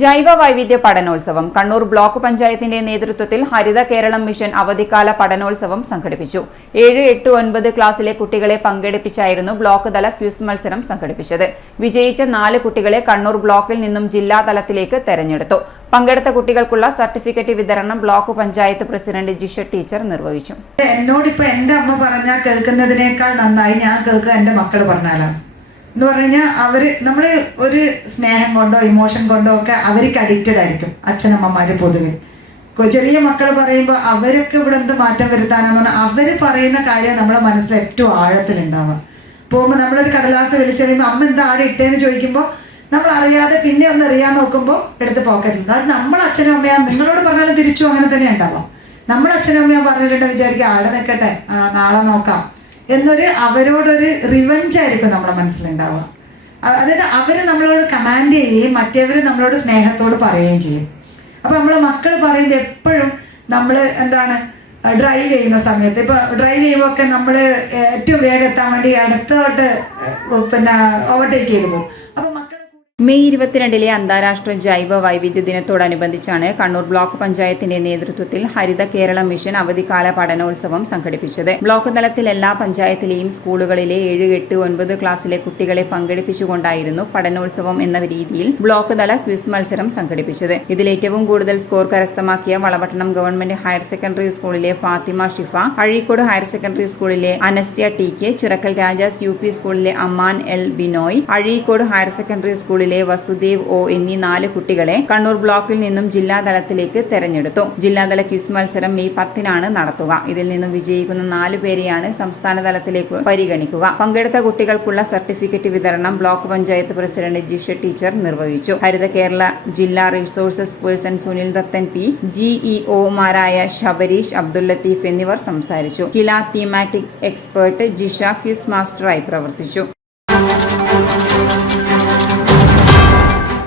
ജൈവ വൈവിധ്യ പഠനോത്സവം കണ്ണൂർ ബ്ലോക്ക് പഞ്ചായത്തിന്റെ നേതൃത്വത്തിൽ ഹരിത കേരളം മിഷൻ അവധിക്കാല പഠനോത്സവം സംഘടിപ്പിച്ചു. 7, 8, 9 ക്ലാസ്സിലെ കുട്ടികളെ പങ്കെടുപ്പിച്ചായിരുന്നു ബ്ലോക്ക് തല ക്വിസ് മത്സരം സംഘടിപ്പിച്ചത്. വിജയിച്ച 4 കുട്ടികളെ കണ്ണൂർ ബ്ലോക്കിൽ നിന്നും ജില്ലാ തലത്തിലേക്ക് തെരഞ്ഞെടുത്തു. പങ്കെടുത്ത കുട്ടികൾക്കുള്ള സർട്ടിഫിക്കറ്റ് വിതരണം block panchayat president Jisha teacher നിർവഹിച്ചു. എന്നോടിപ്പോ എന്റെ അമ്മ പറഞ്ഞാൽ കേൾക്കുന്നതിനേക്കാൾ നന്നായി ഞാൻ കേൾക്കുക എന്റെ മക്കൾ പറഞ്ഞാലാണ് എന്ന് പറഞ്ഞു കഴിഞ്ഞാൽ നമ്മൾ ഒരു സ്നേഹം കൊണ്ടോ ഇമോഷൻ കൊണ്ടോ ഒക്കെ അവർക്ക് അഡിക്റ്റഡ് ആയിരിക്കും അച്ഛനമ്മമാര് പൊതുവെ. ചെറിയ മക്കൾ പറയുമ്പോൾ അവരൊക്കെ ഇവിടെ എന്ത് മാറ്റം വരുത്താനാന്ന് പറഞ്ഞാൽ അവർ പറയുന്ന കാര്യം നമ്മളെ മനസ്സിൽ ഏറ്റവും ആഴത്തിലുണ്ടാവുക. പോകുമ്പോൾ നമ്മളൊരു കടലാസ് വിളിച്ചറിയുമ്പോൾ അമ്മ എന്താ ആടെ ഇട്ടേന്ന് ചോദിക്കുമ്പോൾ നമ്മൾ അറിയാതെ പിന്നെ ഒന്ന് അറിയാൻ നോക്കുമ്പോൾ എടുത്ത് പോക്കറ്റുണ്ട്. അത് നമ്മൾ അച്ഛനും അമ്മയാ നിങ്ങളോട് പറഞ്ഞാലും തിരിച്ചു അങ്ങനെ തന്നെ ഉണ്ടാവാം. നമ്മൾ അച്ഛനും അമ്മയാ പറഞ്ഞിട്ടുണ്ട് വിചാരിക്കുക ആടെ നിൽക്കട്ടെ നാളെ നോക്കാം എന്നൊരു അവരോടൊരു റിവഞ്ച് ആയിരിക്കും നമ്മുടെ മനസ്സിലുണ്ടാവുക. അതായത് അവർ നമ്മളോട് കമാൻഡ് ചെയ്യുകയും മറ്റേവർ നമ്മളോട് സ്നേഹത്തോട് പറയുകയും ചെയ്യും. അപ്പോൾ നമ്മളെ മക്കൾ പറയുന്നത് എപ്പോഴും നമ്മൾ ഡ്രൈവ് ചെയ്യുന്ന സമയത്ത് ഇപ്പോൾ ഡ്രൈവ് ചെയ്യുമ്പോൾ ഒക്കെ നമ്മൾ ഏറ്റവും വേഗം എത്താൻ വേണ്ടി അടുത്തോട്ട് ഓവർടേക്ക് ചെയ്തു പോകും. അപ്പോൾ മെയ് 22 അന്താരാഷ്ട്ര ജൈവ വൈവിധ്യ ദിനത്തോടനുബന്ധിച്ചാണ് കണ്ണൂർ ബ്ലോക്ക് പഞ്ചായത്തിന്റെ നേതൃത്വത്തിൽ ഹരിത കേരള മിഷൻ അവധിക്കാല പഠനോത്സവം സംഘടിപ്പിച്ചത്. ബ്ലോക്ക് തലത്തിൽ എല്ലാ പഞ്ചായത്തിലെയും സ്കൂളുകളിലെ 7, 8, 9 ക്ലാസ്സിലെ കുട്ടികളെ പങ്കെടുപ്പിച്ചുകൊണ്ടായിരുന്നു പഠനോത്സവം എന്ന രീതിയിൽ ബ്ലോക്ക് തല ക്വിസ് മത്സരം സംഘടിപ്പിച്ചത്. ഇതിൽ ഏറ്റവും കൂടുതൽ സ്കോർ കരസ്ഥമാക്കിയ വളപട്ടണം ഗവൺമെന്റ് ഹയർ സെക്കൻഡറി സ്കൂളിലെ ഫാത്തിമ ഷിഫ, അഴീക്കോട് ഹയർ സെക്കൻഡറി സ്കൂളിലെ അനസ്യ TK, ചിറക്കൽ രാജാസ് UP സ്കൂളിലെ Amman L Binoy, Azhikode higher secondary സ്കൂളിലെ വസുദേവ് O എന്നീ 4 കുട്ടികളെ കണ്ണൂർ ബ്ലോക്കിൽ നിന്നും ജില്ലാ തലത്തിലേക്ക് തെരഞ്ഞെടുത്തു. ജില്ലാതല ക്വിസ് മത്സരം മെയ് 10 നടത്തുക. ഇതിൽ നിന്നും വിജയിക്കുന്ന 4 പേരെയാണ് സംസ്ഥാന തലത്തിലേക്ക് പരിഗണിക്കുക. പങ്കെടുത്ത കുട്ടികൾക്കുള്ള സർട്ടിഫിക്കറ്റ് വിതരണം block panchayat president Jisha teacher നിർവഹിച്ചു. ഹരിത കേരള ജില്ലാ resources person Sunil Dathan P, GEO-മാരായ ശബരീഷ്, അബ്ദുൽ ലത്തീഫ് എന്നിവർ സംസാരിച്ചു. Kila thematic expert Jisha quiz മാസ്റ്ററായി പ്രവർത്തിച്ചു.